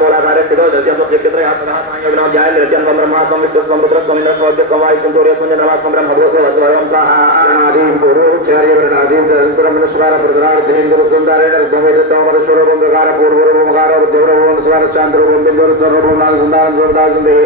मूलाधारे स्थितो द्रव्यं प्रत्यक्षत्र आत्मनः संयोगनो ध्याय द्रव्यं ब्रह्मात्मं विष्णुत्वं रुद्रत्वं इंद्रत्वं वायुत्वं सूर्यत्वं चन्द्रमात्मं ब्रह्मभूतो वसुवयं स्वाहा अनादिं पूर्वोच्चार्य वर्णादिं तदनन्तरं मनुष्यवार प्रधानार्धेन्द्रत्वं धारेण रुद्रमेतत्वं मनुष्यरूपं गकार पूर्वरूपं गकार देवरूपं मनुष्यवार शान्तरूपं बिन्दुरूपं नागसुन्दानं जोरदासुन्दे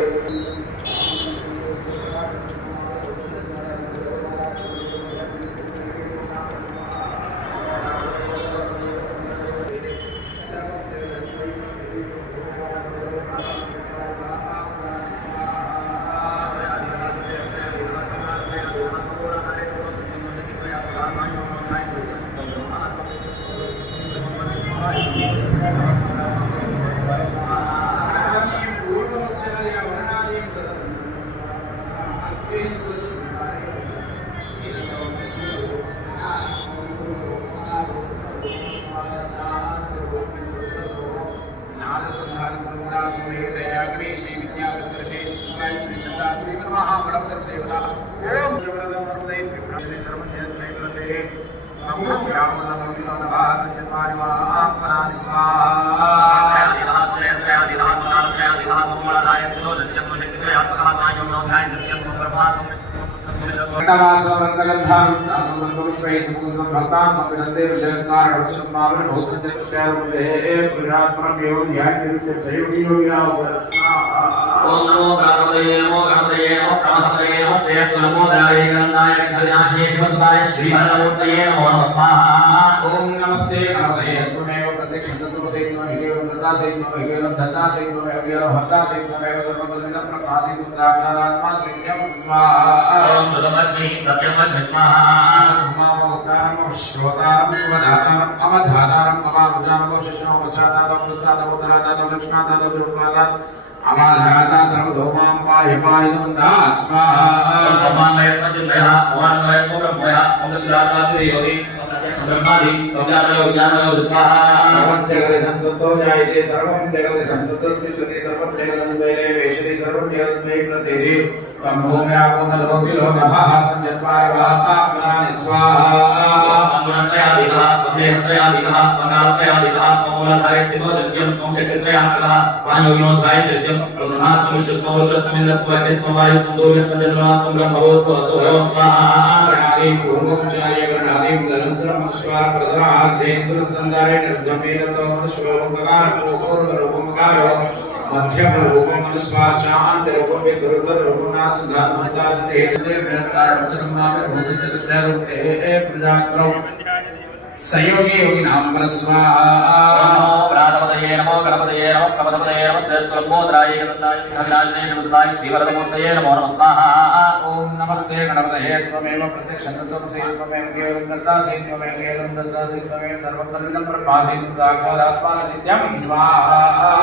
ओम नमो गणपतये नमो गणपतये नमो प्रमथपतये नमो श्रेयस्व नमो दयाय गणनाय कल्याणेश्वर शिवसुताय श्री हरमूर्तये नमो नमः स्वाहा ओम नमस्ते गणपतये त्वमेव प्रत्यक्षं तत्त्वमसि त्वमेव दत्तासि त्वमेव दत्तासि त्वमेव हर्तासि त्वमेव सर्वगतमिदं प्रकाशि त्वदाक्षरात्मा सत्यं स्वाहा ओम भगवत्स्मि सत्यमस्मि स्वाहा मामवतारं श्रोतारं वदातारं अवधातारं अवामुजामो शिशो वशातारं प्रसादं उदरातारं लक्ष्मातारं दुर्गातारं अमाधाता सर्वधोमां पायपायदं स्वाहा ओमांगय सज्जनया ओमांगय सोमया ओमद्रातात्रि योगी ब्रह्मादि ओमयामयो ज्ञानयो स्वाहा सर्वं जगति संततो जायते सर्वं जगति संततस्थिते सर्वं जगतं वैरे वेशति सर्वं जगतं वै प्रतीति त्वं भूम्यापुनलोकिलो नभः पंचत्वारः आत्मनानि स्वाहा अंगुणत्रयादिकः अभ्यत्रयादिकः अंगात्रयादिकः मूलाधारे स्थितो द्रव्यं अंशत्रयादिकः वायुयोनो ध्याय द्रव्यं ब्रह्मात्मं विष्णुत्वं रुद्रत्वं इंद्रत्वं वायुत्वं वायुत्वं सूर्यत्वं चन्द्रमात्मं ब्रह्मभूतो स्वाहा गणादि पूर्वोच्चार्य गणादि तदनन्तरं मनुष्यवार प्रधानार्धेन्द्रस्तन्धारे निर्गमेततो मनुष्योपकार पूर्वरूपमकारो मध्यमरूपं मनुष्यवार शान्तरूपं विदुर्गरूपं नासुधात्मतास्ते देवकार वचनमाविर्भूतिकृष्णरूपे प्रजाक्रौ संयोगी योगी नाम स्वाहा नमो प्रातपतये नमो गणपतये नमो कमलपतये नमो श्रेष्ठलंबोदराय गणनाय विघ्नविनाशिने नमस्ताय श्रीवरदमूर्तये नमो नमः स्वाहा ओम नमस्ते गणपतये त्वमेव प्रत्यक्षं तत्त्वमसि त्वमेव केवलं कर्तासि त्वमेव केवलं दत्तासि त्वमेव सर्वं ब्रह्मासि साक्षादात्मा सत्यं स्वाहा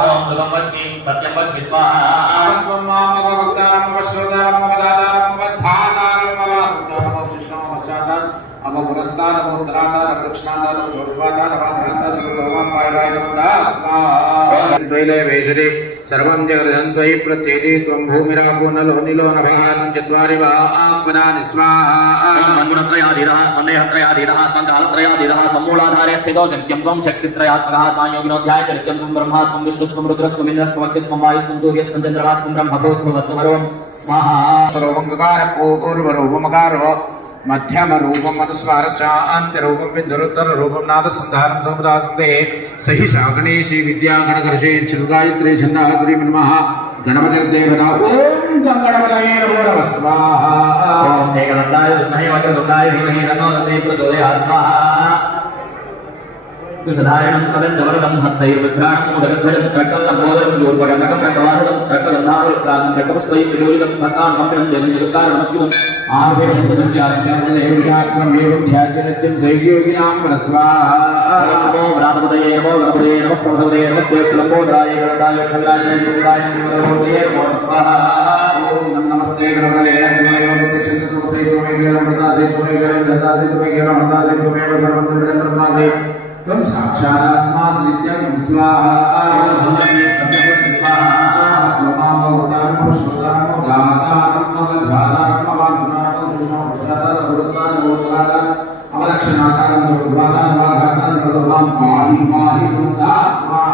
ओम भगवत्स्मि सत्यमस्मि स्वाहा त्वं मामवक्तारं वश्रोतारं ममदातारं ममधातारं ममाचारं शिशो वशातारं अब पुरस्तार अब उत्तरातार अब दक्षिणातार अब चौर्वातार अब आधारतार सर्वभौमां पायवायनमन्दाः स्वाहा द्वैले वेशति सर्वं जगदं त्वयि प्रत्येति त्वं भूमिरापो नलो निलो नभः चत्वारि वा आत्मनानि स्वाहा अंगुणत्रयादिरः त्वमेहत्रयादिरः त्वङ्कालत्रयादिरः त्वमूलाधारे स्थितो नित्यं त्वं शक्तित्रयात्मकः त्वायोगिनो ध्याय नित्यं त्वं ब्रह्मात्मं विष्णुत्वं रुद्रत्वं इंद्रत्वं वायुत्वं वायुत्वं सूर्यत्वं चन्द्रमात्मं ब्रह्मभूतो वसुवरूपं स्वाहा स्वरूपं गकार पूर्वरूपमकारो मध्यम रूपम मनुस्वार शांतिरूपम बिंदुरुत्तररूपम नादसंधारम समुदासंदे सही गणेशी विद्या गणकर्षे गायत्री छन्दा श्रीमन्मः गणपतिर्देवता ओम गणपतये नमो नमः स्वाहा ओम एकदंडाय विद्महे वक्रतुंडाय धीमहि तन्नो दन्ति प्रचोदयात् स्वाहा कुशधारणं कदन्तवरदं हस्तैर्विभ्राणं मुदगध्वजं कट्टलम्बोदरं शूर्पकर्णकं कट्टवासदं कट्टगन्धारुक्तां कट्टपुष्पैः सुयोजितं भक्तां कम्पिनं देवं जगत्कारमक्षिवम् आर्भेणं एवं ध्यायनित्यं सैयोगिनां स्वाहा नमो प्रातपतये नमो गणपतये नमः प्रमथपतये नमः श्रेष्ठलंबोदराय गणनाय विघ्नविनाशिने श्रीवरदमूर्तये नमो नमः स्वाहा ओम नमस्ते गणपतये त्वमेव प्रत्यक्षं तत्त्वमसि त्वमेव दत्तासि त्वमेव दत्तासि त्वमेव हर्तासि त्वमेव सर्वं ब्रह्मासि त्वं साक्षादात्मा नित्यं स्वाहा सत्यमस्मि स्वाहा त्वमामवतारं पुष्पतारं दातारं ममधातारं अवाङ्गनाथं सुषमावशातारं पुरस्तारं उदरातारं अवदक्षिणातारं चौर्वातारं वाघातारं सर्वधोमां पाहि पाहि स्वाहा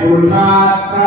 పురుషాత్మ